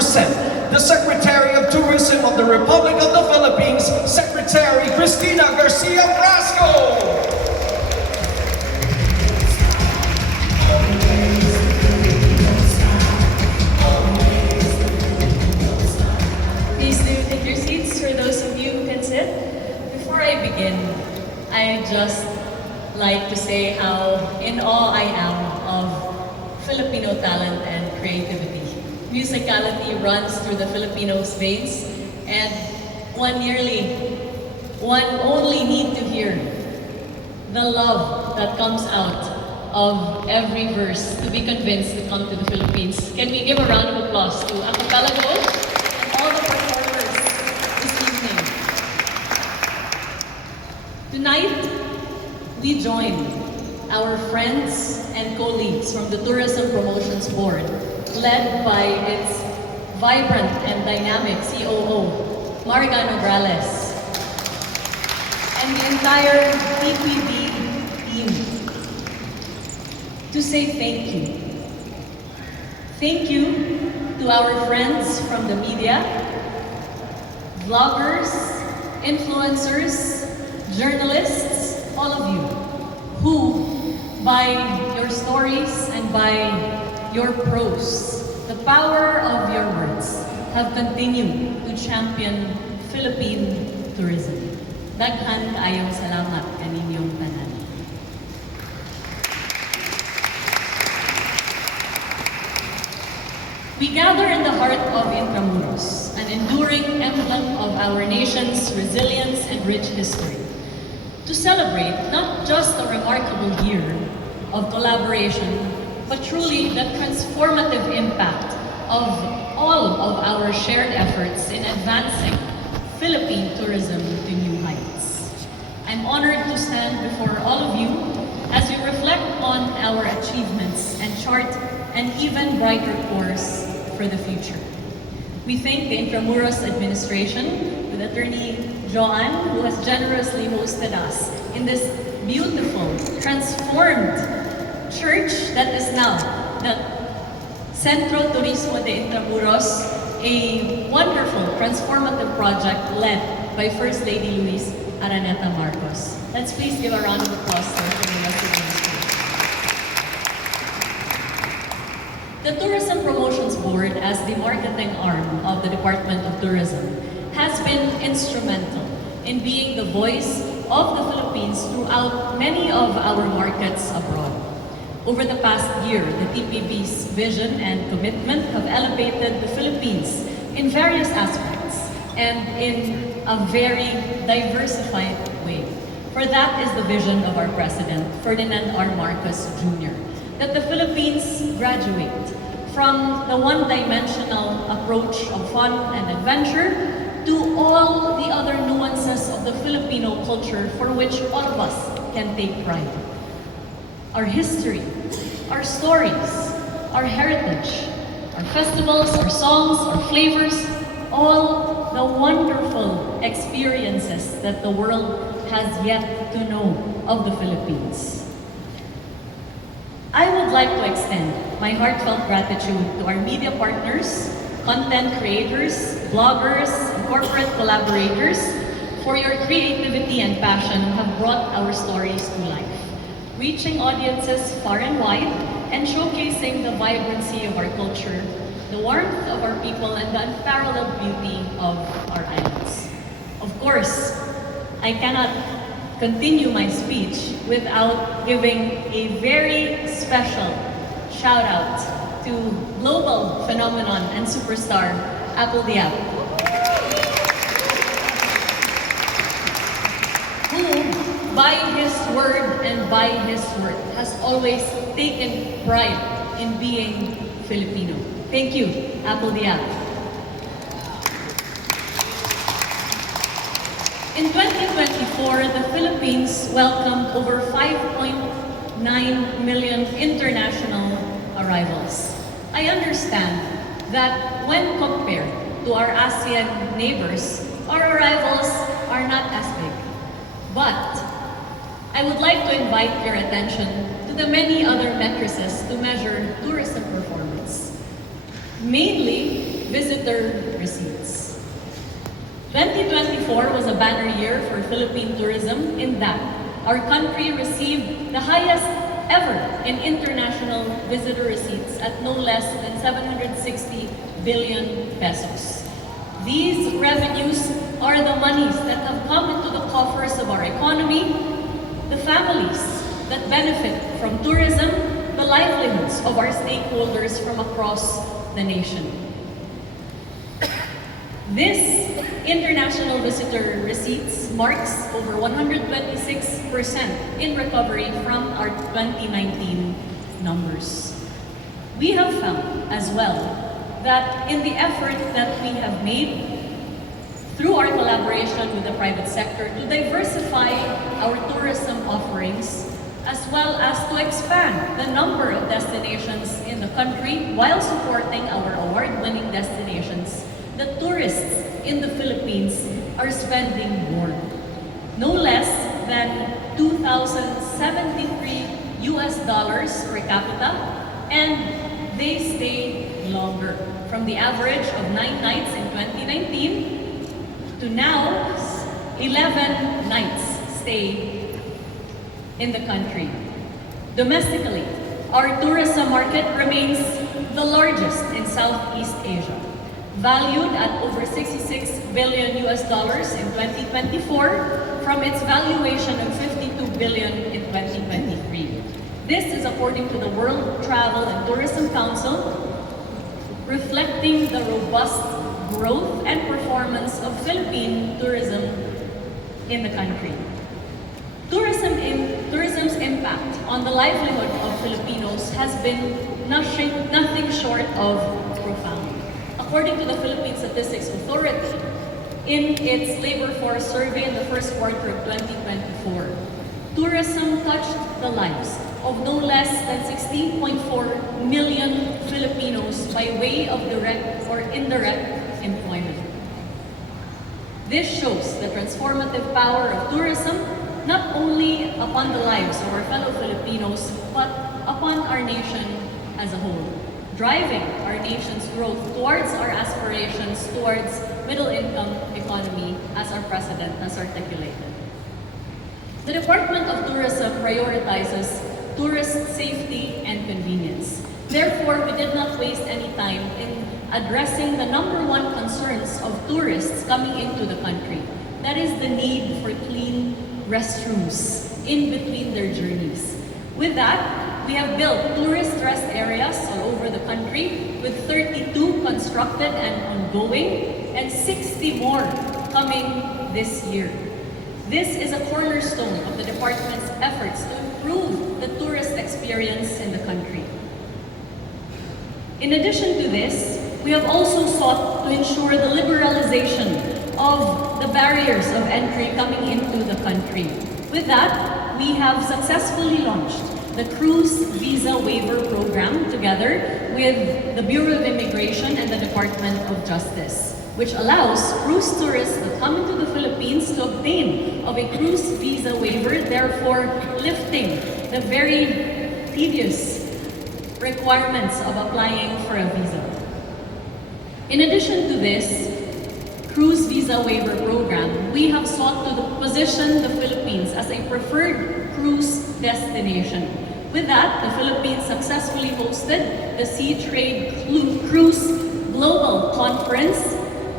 present the Secretary of Tourism of the Republic of the Philippines, Secretary Christina Garcia Frasco. Please do take your seats for those of you who can sit. Before I begin, I just like to say how in awe I am of Filipino talent and creativity. Musicality runs through the Filipinos' veins, and one only need to hear the love that comes out of every verse to be convinced to come to the Philippines. Can we give a round of applause to a cappella group and all the performers this evening? Tonight, we join our friends and colleagues from the Tourism Promotions Board, led by its vibrant and dynamic COO, Marga Nograles, and the entire TPB team, to say thank you. Thank you to our friends from the media, vloggers, influencers, journalists, all of you, who, by your stories and by your prose, the power of your words, have continued to champion Philippine tourism. Daghan kaayong salamat kaninyong tanan. We gather in the heart of Intramuros, an enduring emblem of our nation's resilience and rich history, to celebrate not just a remarkable year of collaboration, but truly the transformative impact of all of our shared efforts in advancing Philippine tourism to new heights. I'm honored to stand before all of you as we reflect on our achievements and chart an even brighter course for the future. We thank the Intramuros administration with Attorney Joanne, who has generously hosted us in this beautiful, transformed church that is now the Centro Turismo de Intramuros, a wonderful transformative project led by First Lady Luis Araneta Marcos. Let's please give a round of applause to our administration. The Tourism Promotions Board, as the marketing arm of the Department of Tourism, has been instrumental in being the voice of the Philippines throughout many of our markets abroad. Over the past year, the TPB's vision and commitment have elevated the Philippines in various aspects and in a very diversified way. For that is the vision of our President, Ferdinand R. Marcos Jr., that the Philippines graduate from the one-dimensional approach of fun and adventure to all the other nuances of the Filipino culture for which all of us can take pride. Our history, our stories, our heritage, our festivals, our songs, our flavors, all the wonderful experiences that the world has yet to know of the Philippines. I would like to extend my heartfelt gratitude to our media partners, content creators, bloggers, and corporate collaborators for your creativity and passion have brought our stories to life, reaching audiences far and wide and showcasing the vibrancy of our culture, the warmth of our people, and the unparalleled beauty of our islands. Of course, I cannot continue my speech without giving a very special shout out to global phenomenon and superstar Apple the App, who by his word and by his work has always taken pride in being Filipino. Thank you, Apple the App. In 2024, the Philippines welcomed over 5.9 million international arrivals. I understand that when compared to our ASEAN neighbors, our arrivals are not as big. But I would like to invite your attention to the many other matrices to measure tourism performance. Mainly, visitor receipts. 2024 was a banner year for Philippine tourism in that our country received the highest ever in international visitor receipts at no less than 760 billion pesos. These revenues are the monies that have come into the coffers of our economy, the families that benefit from tourism, the livelihoods of our stakeholders from across the nation. This international visitor receipts marks over 126% in recovery from our 2019 numbers. We have found as well that in the effort that we have made through our collaboration with the private sector to diversify our tourism offerings as well as to expand the number of destinations in the country while supporting our award-winning destinations, the tourists in the Philippines are spending more. No less than $2,073 per capita, and they stay longer. From the average of 9 nights in 2019 to now 11 nights stay in the country. Domestically, our tourism market remains the largest in Southeast Asia, valued at over $66 billion in 2024 from its valuation of $52 billion in 2023. This is according to the World Travel and Tourism Council, reflecting the robust growth and performance of Philippine tourism in the country. Tourism's impact on the livelihood of Filipinos has been nothing short of profound. According to the Philippine Statistics Authority, in its labor force survey in the first quarter of 2024, tourism touched the lives of no less than 16.4 million Filipinos by way of direct or indirect employment. This shows the transformative power of tourism not only upon the lives of our fellow Filipinos, but upon our nation as a whole, driving our nation's growth towards our aspirations towards middle-income economy as our President has articulated. The Department of Tourism prioritizes tourist safety and convenience. Therefore, we did not waste any time in addressing the number one concerns of tourists coming into the country. That is the need for clean restrooms in between their journeys. With that, we have built tourist rest areas all over the country with 32 constructed and ongoing and 60 more coming this year. This is a cornerstone of the department's efforts to improve the tourist experience in the country. In addition to this, we have also sought to ensure the liberalization of the barriers of entry coming into the country. With that, we have successfully launched the Cruise Visa Waiver Program together with the Bureau of Immigration and the Department of Justice, which allows cruise tourists that come into the Philippines to obtain of a cruise visa waiver, therefore lifting the very tedious requirements of applying for a visa. In addition to this cruise visa waiver program, we have sought to position the Philippines as a preferred cruise destination. With that, the Philippines successfully hosted the Sea Trade Cruise Global Conference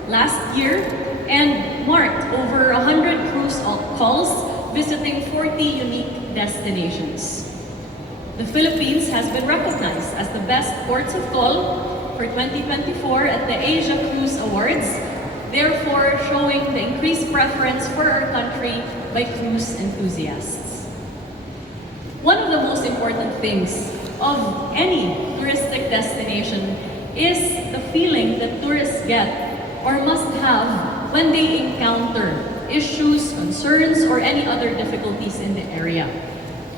last year and marked over 100 cruise calls visiting 40 unique destinations. The Philippines has been recognized as the best ports of call for 2024 at the Asia Cruise Awards, therefore showing the increased preference for our country by cruise enthusiasts. One of the most important things of any touristic destination is the feeling that tourists get or must have when they encounter issues, concerns, or any other difficulties in the area.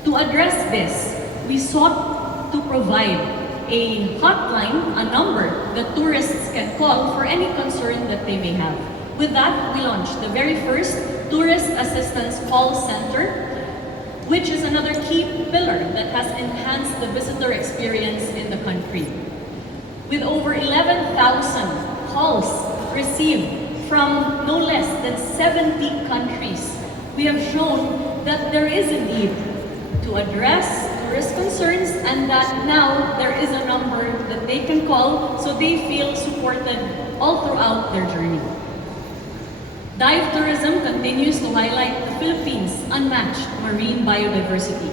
To address this, we sought to provide a hotline, a number that tourists can call for any concern that they may have. With that, we launched the very first Tourist Assistance Call Center, which is another key pillar that has enhanced the visitor experience in the country. With over 11,000 received from no less than 70 countries, we have shown that there is a need to address tourist concerns and that now there is a number that they can call so they feel supported all throughout their journey. Dive tourism continues to highlight the Philippines' unmatched marine biodiversity.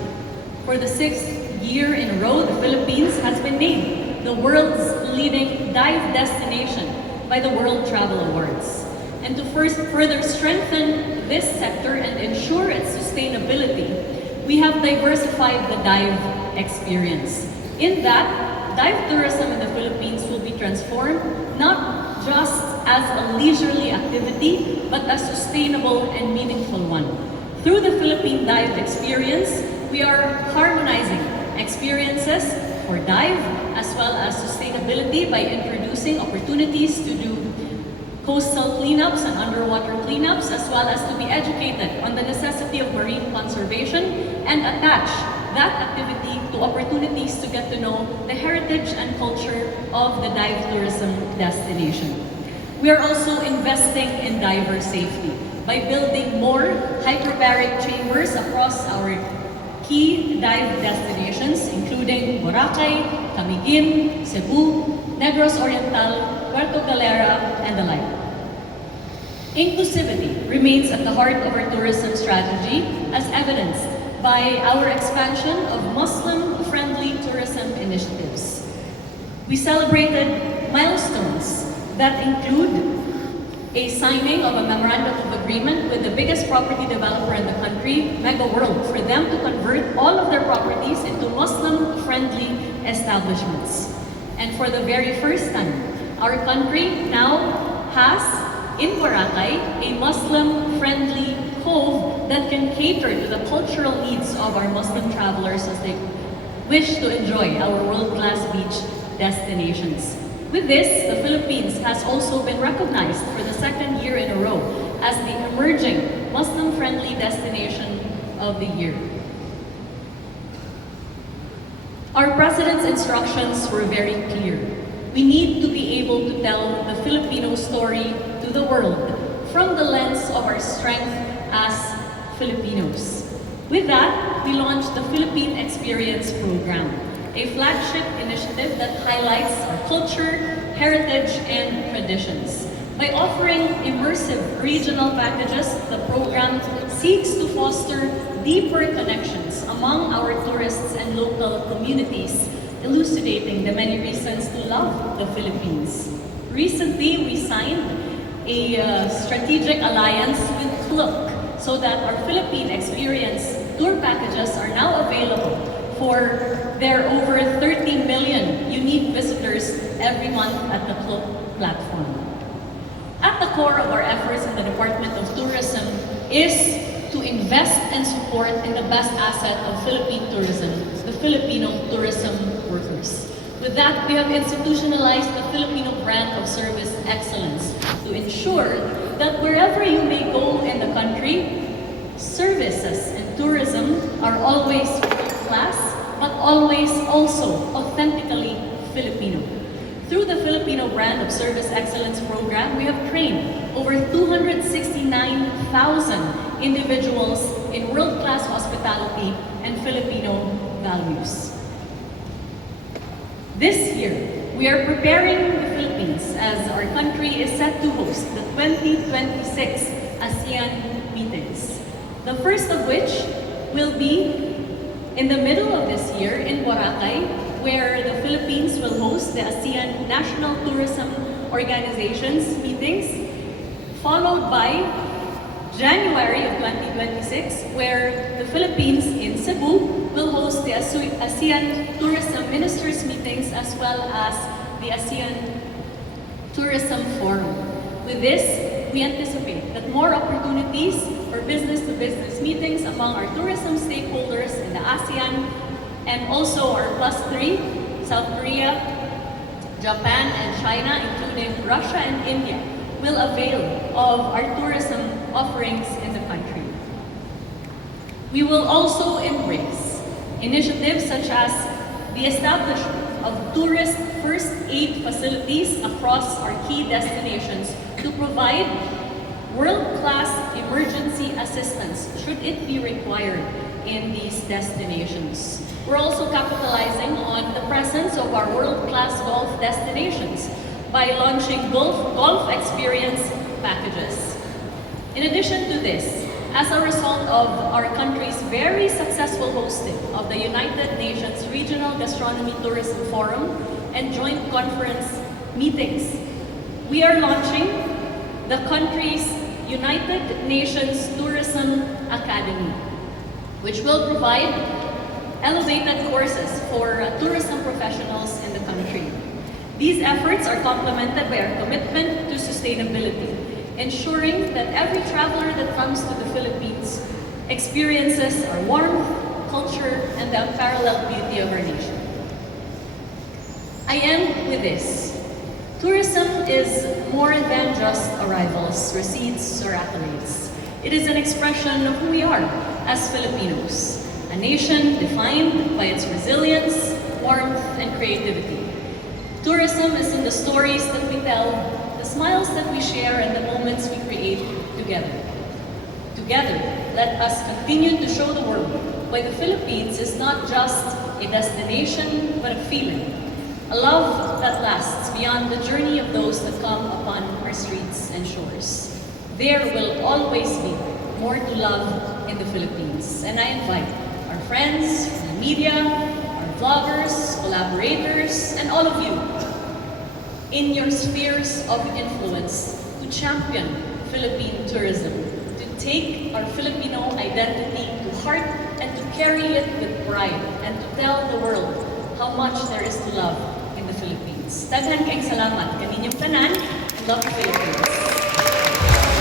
For the 6th year in a row, the Philippines has been named the world's leading dive destination by the World Travel Awards. And to further strengthen this sector and ensure its sustainability, we have diversified the dive experience. In that, dive tourism in the Philippines will be transformed not just as a leisurely activity, but a sustainable and meaningful one. Through the Philippine Dive Experience, we are harmonizing experiences for dive as well as sustainability by introducing opportunities to do coastal cleanups and underwater cleanups, as well as to be educated on the necessity of marine conservation and attach that activity to opportunities to get to know the heritage and culture of the dive tourism destination. We are also investing in diver safety by building more hyperbaric chambers across our key dive destinations, including Boracay, Camiguin, Cebu, Negros Oriental, Puerto Galera, and the like. Inclusivity remains at the heart of our tourism strategy, as evidenced by our expansion of Muslim-friendly tourism initiatives. We celebrated milestones that include a signing of a memorandum of agreement with the biggest property developer in the country, Mega World, for them to convert all of their properties into Muslim-friendly establishments. And for the very first time, our country now has in Boracay a Muslim-friendly cove that can cater to the cultural needs of our Muslim travelers as they wish to enjoy our world-class beach destinations. With this, the Philippines has also been recognized for the 2nd year in a row as the emerging Muslim-friendly destination of the year. Our President's instructions were very clear. We need to be able to tell the Filipino story to the world from the lens of our strength as Filipinos. With that, we launched the Philippine Experience Program, a flagship initiative that highlights our culture, heritage, and traditions. By offering immersive regional packages, the program seeks to foster deeper connections among our tourists and local communities, elucidating the many reasons to love the Philippines. Recently, we signed a strategic alliance with Klook so that our Philippine Experience tour packages are now available for their over 30 million unique visitors every month at the Klook platform. At the core of our efforts in the Department of Tourism is to invest and support in the best asset of Philippine tourism, the Filipino tourism workers. With that, we have institutionalized the Filipino brand of service excellence to ensure that wherever you may go in the country, services and tourism are always world-class, but always also authentically Filipino. Through the Filipino brand of service excellence program, we have trained over 269,000 individuals in world-class hospitality and Filipino values. This year, we are preparing the Philippines as our country is set to host the 2026 ASEAN meetings. The first of which will be in the middle of this year in Boracay, where the Philippines will host the ASEAN National Tourism Organization's meetings, followed by January of 2026, where the Philippines in Cebu will host the ASEAN Tourism Ministers meetings as well as the ASEAN Tourism Forum. With this, we anticipate that more opportunities for business-to-business meetings among our tourism stakeholders in the ASEAN and also our +3, South Korea, Japan, and China, including Russia and India, will avail of our tourism offerings in the country. We will also embrace initiatives such as the establishment of tourist first aid facilities across our key destinations to provide world-class emergency assistance should it be required in these destinations. We're also capitalizing on the presence of our world-class golf destinations by launching golf experience packages. In addition to this, as a result of our country's very successful hosting of the United Nations Regional Gastronomy Tourism Forum and joint conference meetings, we are launching the country's United Nations Tourism Academy, which will provide elevated courses for tourism professionals in the country. These efforts are complemented by our commitment to sustainability, ensuring that every traveler that comes to the Philippines experiences our warmth, culture, and the unparalleled beauty of our nation. I end with this. Tourism is more than just arrivals, receipts, or accolades. It is an expression of who we are as Filipinos, a nation defined by its resilience, warmth, and creativity. Tourism is in the stories that we tell, the smiles that we share, and the moments we create together. Together, let us continue to show the world why the Philippines is not just a destination, but a feeling. A love that lasts beyond the journey of those that come upon our streets and shores. There will always be more to love in the Philippines. And I invite our friends from the media, our vloggers, collaborators, and all of you in your spheres of influence to champion Philippine tourism, to take our Filipino identity to heart and to carry it with pride and to tell the world how much there is to love in the Philippines. Daghan kayong salamat kaninyong tanan, and love the Philippines.